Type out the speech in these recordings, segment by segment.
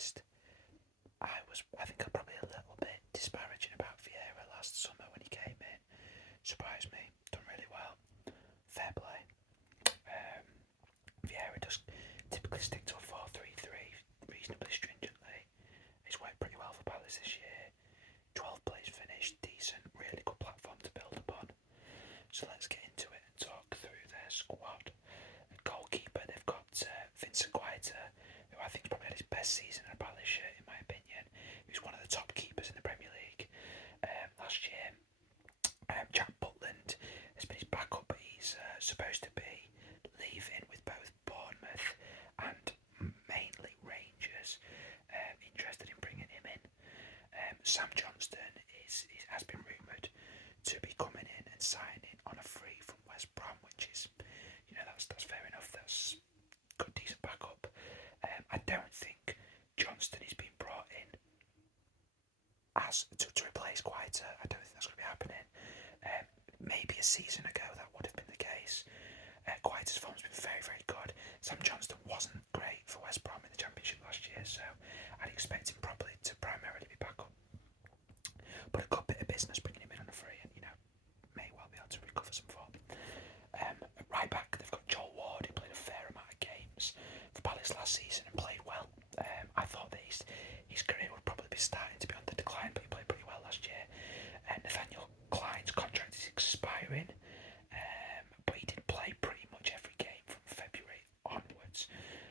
honest, I think I'm probably a little bit disparaging about Vieira last summer when he came in. Surprised me, done really well. Fair play. Vieira does typically stick to a 4-3-3 reasonably stringently. He's worked pretty well for Palace this year. 12 plays finished, decent, really good platform to build upon. So let's get into it and talk through their squad. At goalkeeper, they've got Vincent Guaita, who I think probably had his best season in a Palace shirt, in my opinion. He was one of the top keepers in the Premier League last year. Jack Butland has been his backup, but he's supposed to be leaving with both Bournemouth and mainly Rangers. Interested in bringing him in. Sam Johnston has been rumoured to be coming in and signing on a free from West Brom, which is, that's fair enough. That's good, decent backup. I don't think Johnston is being brought in as to replace Guaita. I don't think that's going to be happening. Maybe a season ago that would have been the case. Guaita's form's been very, very good. Sam Johnston wasn't great for West Brom in the Championship last year, so I'd expect him probably to primarily be back up. But a good bit of business bringing him in on a free, and may well be able to recover some form. Right back, they've got Joel Ward, who played a fair amount of games for Palace last season and played well. I thought that his career would probably be starting to be on the decline, but he played pretty well last year. Nathaniel Klein's contract is expiring, but he did play pretty much every game from February onwards,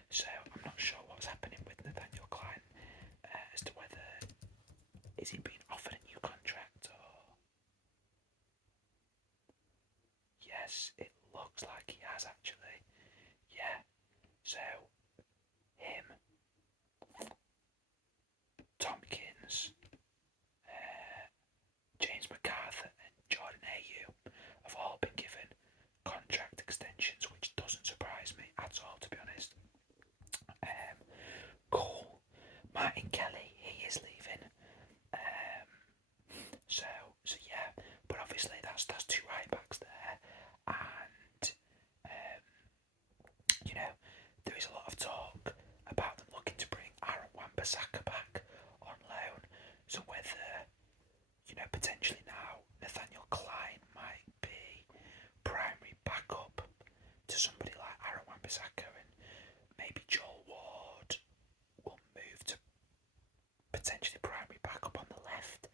so I'm not sure what's happening with Nathaniel Klein as to whether is he being offered a new contract or... Yes, it looks like he has actually. Yeah, so him, Tompkins, James McArthur and Jordan Ayew have all been given contract extensions, which doesn't surprise me at all, to be honest. Cool. Martin Kelly, he is leaving. So yeah, but obviously that's two right backs there, and there is a lot of talk about them looking to bring Aaron Wan-Bissaka back on loan. So whether potentially now Nathaniel Klein might be primary backup to somebody like Aaron Wan-Bissaka, and maybe Joel Ward will move to potentially primary backup on the left.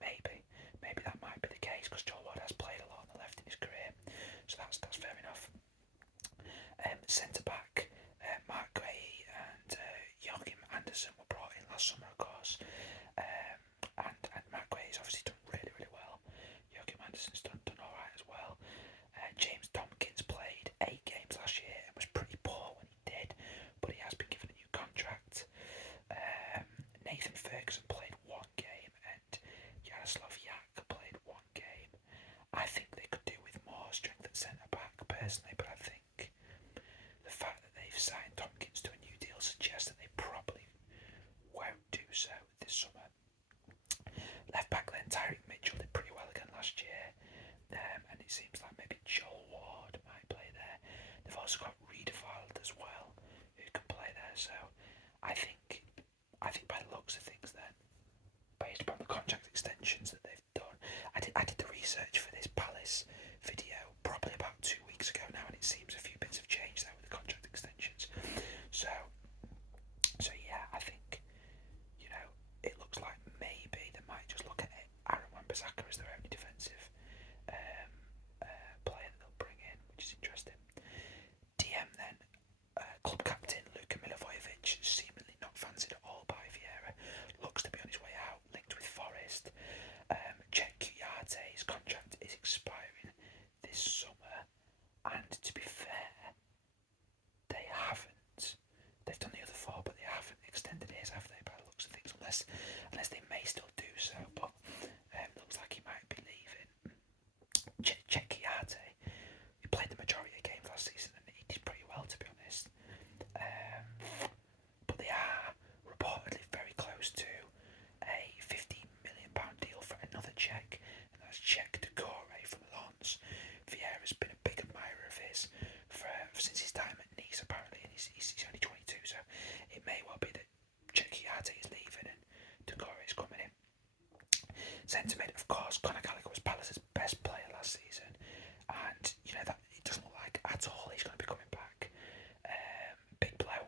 Maybe that might be the case, because Joel Ward has played a lot on the left in his career, so that's fair enough. Centre back, Mark Gray and Joachim Andersen were brought in last summer, of course, and Mark Gray has obviously done really, really well. Joachim Andersen's done alright as well. James Tompkins played 8 games last year and was pretty poor when he did, but he has been given a new contract. Nathan Ferguson played 1 game and Jaroslav Jak played 1 game. I think they could do with more strength at centre back personally, but I think the fact that they've signed Tompkins to a new deal suggests that they probably won't do so this summer. Left back then, Tyreek Mitchell did pretty well again last year, and it seems like maybe Joel Ward might play there. They've also got Riedewald as well, who can play there, so I think by the looks of things then, based upon the contract extensions that they've done, I did the research for this Palace video probably about 2 weeks ago now, and it seems a few bits have changed there with the contract extensions. So yeah, I think it looks like maybe they might just look at it. Aaron Wan-Bissaka as their only defensive player that they'll bring in, which is interesting. DM then, club captain Luka Milivojevic, seemingly not fancied at all by Vieira, looks to be on his way out, linked with Forest. Czech Kuyate's contract is expiring this summer, and to be fair, they've done the other 4, but they haven't extended his, have they, by the looks of things, unless they may still do so, but looks like he might be leaving. Czech Kuyate, he played the majority of games last season and he did pretty well, to be honest, but they are reportedly very close to a £15 million deal for another Czech, and that's Czech Decore from Lens. Vieira's been a big admirer of his since his time at Nice, apparently, and he's only 22, so it may well be that Czech Partey is leaving and Doucouré is coming in. Centre mid, of course, Conor Gallagher was Palace's best player last season, and that it doesn't look like at all he's going to be coming back. Big blow.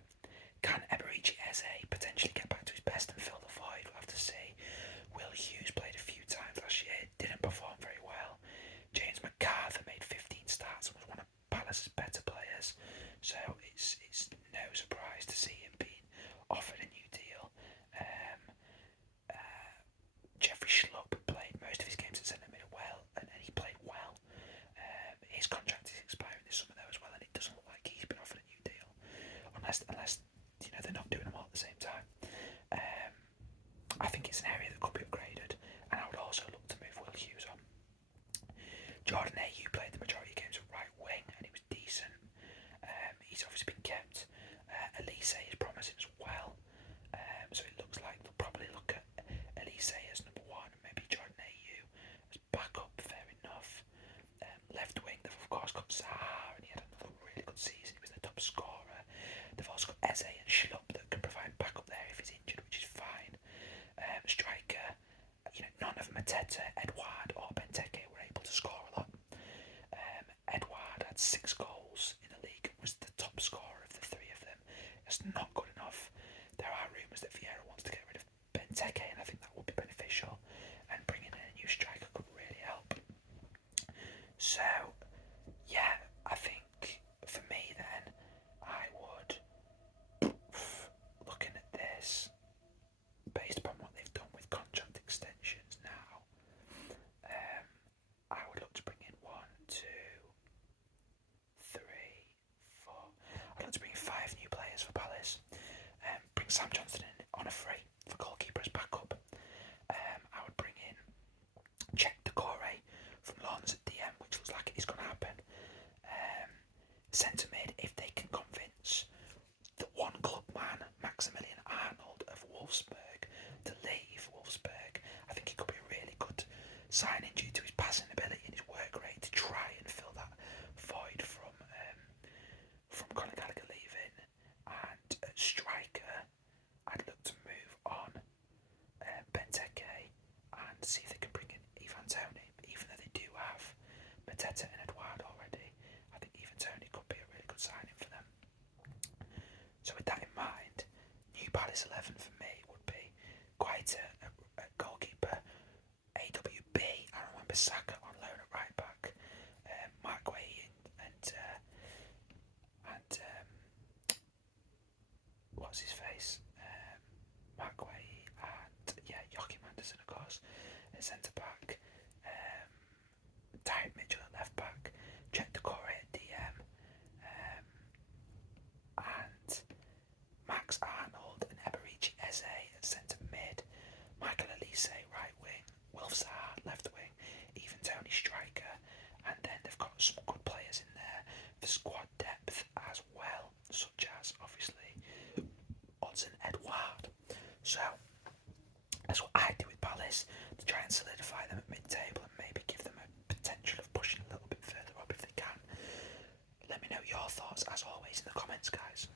Can Eberechi Eze potentially get back to his best and fill the void? We'll have to see. Will Hughes played a few times last year, didn't perform very well. James McCarthy made 15 starts and was one of Palace's better players, so it's no surprise to see him being offered a new deal. Jeffrey Schlupp played most of his games at centre mid well, and he played well. His contract is expiring this summer though as well, and it doesn't look like he's been offered a new deal, unless they're not doing them all at the same time. I think it's an area that could be upgraded, and I would also look to move Will Hughes on. Jordan Ayew played the majority of games at right wing, and he was decent. He's obviously been kept. Elise is promising as well, so it looks like they'll probably look at Elise as number one, and maybe Jordan Ayew as backup. Fair enough. Left wing, they've of course got Zaha, and he had another really good season. He was the top scorer. They've also got Eze and Schlupp that can provide backup there if he's injured, which is fine. Striker, none of Mateta, Edouard or Benteke were able to score a lot. Edouard had 6 goals in the league and was the top scorer of the 3 of them. It's not good enough. There are rumours that Vieira wants to get rid of Benteke, and I think that would be beneficial, and bringing in a new striker could really help. So, yeah, I think for me then, I would, looking at this, based upon what they've done with contract extensions now, I would look to bring in 1, 2, 3, 4. I'd like to bring in 5 new players for Palace. Bring Sam Johnston in on a free for goalkeeper as backup. I would bring in Doucouré from Lawns at DM, which looks like it is going to happen. Centre mid, if they can convince the one club man, Maximilian Arnold of Wolfsburg, to leave Wolfsburg, I think it could be a really good signing due to his passing ability and his work rate to try and fill that void from Conor Gallagher leaving. And striker, I'd look to move on Benteke and see if they can bring in Ivan Toney, even though they do have Mateta and Edouard already. I think Ivan Toney could be a really good signing for them. So with that in mind, new Palace 11 for me would be quite a goalkeeper, AWB, Aaron Wan-Bissaka on loan at right back, Mark Guehi and what's his face? Mark Guehi and Joachim Andersen, of course, at centre back. Tyrick Mitchell at left back, Jack Doucouré at DM, and Max Arnold and Eberechi Eze at centre mid, Michael Elise right wing, Wilf Zaha left wing, even Toney striker, and then they've got some good players in there for squad depth as well, such as obviously Odds and Edouard. So that's what I do with Palace to try and solidify them at mid-table and maybe give them a potential of pushing a little bit further up if they can. Let me know your thoughts as always in the comments, guys.